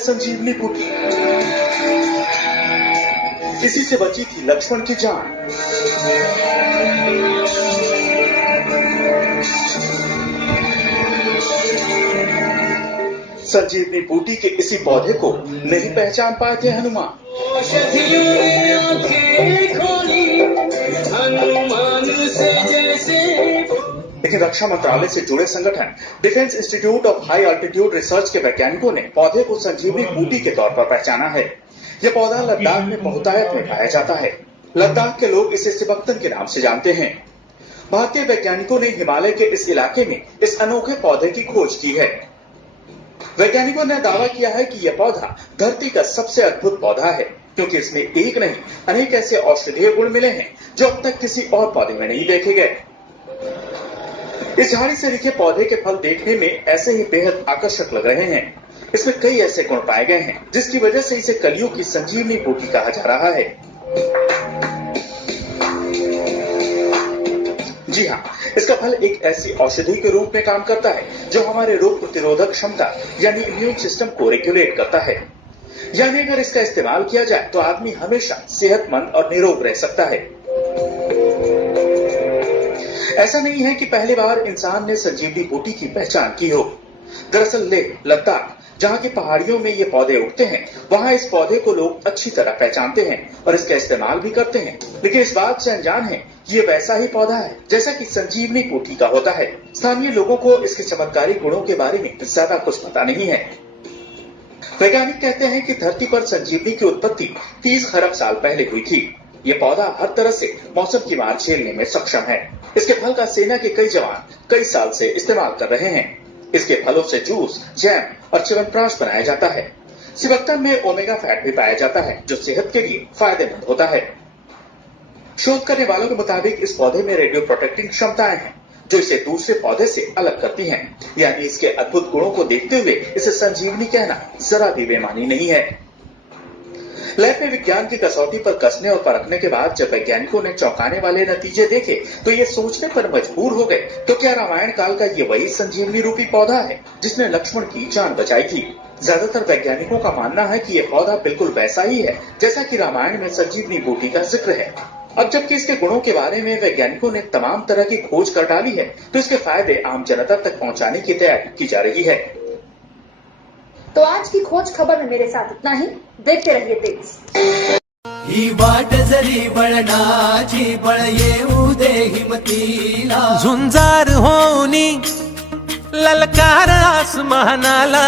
संजीवनी बूटी। इसी से बची थी लक्ष्मण की जान। संजीवनी बूटी के इसी पौधे को नहीं पहचान पाए थे हनुमान। लेकिन रक्षा मंत्रालय से जुड़े संगठन defence institute of high altitude research के वैज्ञानिकों ने पौधे को संजीवनी बूटी के तौर पर पहचाना है। यह पौधा लद्दाख में बहुतायत में पाया जाता है। लद्दाख के लोग इसे सिबक्तन के नाम से जानते हैं। भारतीय वैज्ञानिकों ने हिमालय के इस इलाके में इस अनोखे पौधे की खोज की है। वैज्ञानिकों ने दावा किया है कि यह पौधा धरती का सबसे अद्भुत पौधा है, क्योंकि इसमें एक नहीं अनेक ऐसे औषधीय गुण मिले हैं जो अब तक किसी और पौधे में नहीं देखे गए। इस झाड़ी से दिखे पौधे के फल देखने में ऐसे ही बेहद आकर्षक लग रहे हैं। इसमें कई ऐसे गुण पाए गए हैं जिसकी वजह से इसे कलियुग की संजीवनी बूटी कहा जा रहा है। जी हाँ, इसका फल एक ऐसी औषधि के रूप में काम करता है जो हमारे रोग प्रतिरोधक क्षमता यानी इम्यून सिस्टम को रेगुलेट करता है। यानी अगर इसका इस्तेमाल किया जाए तो आदमी हमेशा सेहतमंद और निरोग रह सकता है। ऐसा नहीं है कि पहली बार इंसान ने संजीवनी बूटी की पहचान की हो। दरअसल लेह लद्दाख जहाँ की पहाड़ियों में ये पौधे उगते हैं, वहाँ इस पौधे को लोग अच्छी तरह पहचानते हैं और इसका इस्तेमाल भी करते हैं। लेकिन इस बात से अनजान है कि ये वैसा ही पौधा है जैसा कि संजीवनी बूटी का होता है। स्थानीय लोगों को इसके चमत्कारी गुणों के बारे में ज्यादा कुछ पता नहीं है। वैज्ञानिक कहते हैं कि धरती पर संजीवनी की उत्पत्ति 30 खरब साल पहले हुई थी। ये पौधा हर तरह से मौसम की मार झेलने में सक्षम है। इसके फल का सेना के कई जवान कई साल से इस्तेमाल कर रहे हैं। इसके फलों से जूस, जैम और च्यवनप्राश बनाया जाता है। सिबक्तन में ओमेगा फैट भी पाया जाता है जो सेहत के लिए फायदेमंद होता है। शोध करने वालों के मुताबिक इस पौधे में रेडियो प्रोटेक्टिंग क्षमताएं हैं जो इसे दूसरे पौधे से अलग करती हैं। यानी इसके अद्भुत गुणों को देखते हुए इसे संजीवनी कहना जरा भी बेमानी नहीं है। लैब में विज्ञान की कसौटी पर कसने और परखने के बाद जब वैज्ञानिकों ने चौंकाने वाले नतीजे देखे तो ये सोचने पर मजबूर हो गए, तो क्या रामायण काल का ये वही संजीवनी रूपी पौधा है जिसने लक्ष्मण की जान बचाई थी? ज्यादातर वैज्ञानिकों का मानना है कि ये पौधा बिल्कुल वैसा ही है जैसा कि रामायण में संजीवनी बूटी का जिक्र है। अब जबकि इसके गुणों के बारे में वैज्ञानिकों ने तमाम तरह की खोज कर डाली है, तो इसके फायदे आम जनता तक पहुँचाने की तैयारी की जा रही है। तो आज की खोज खबर में मेरे साथ इतना ही। देखते रहिए तेज। ही वाट जरी बळणाची बळ येऊ दे हिमतीला, झुंजार होनी ललकार आसमानाला,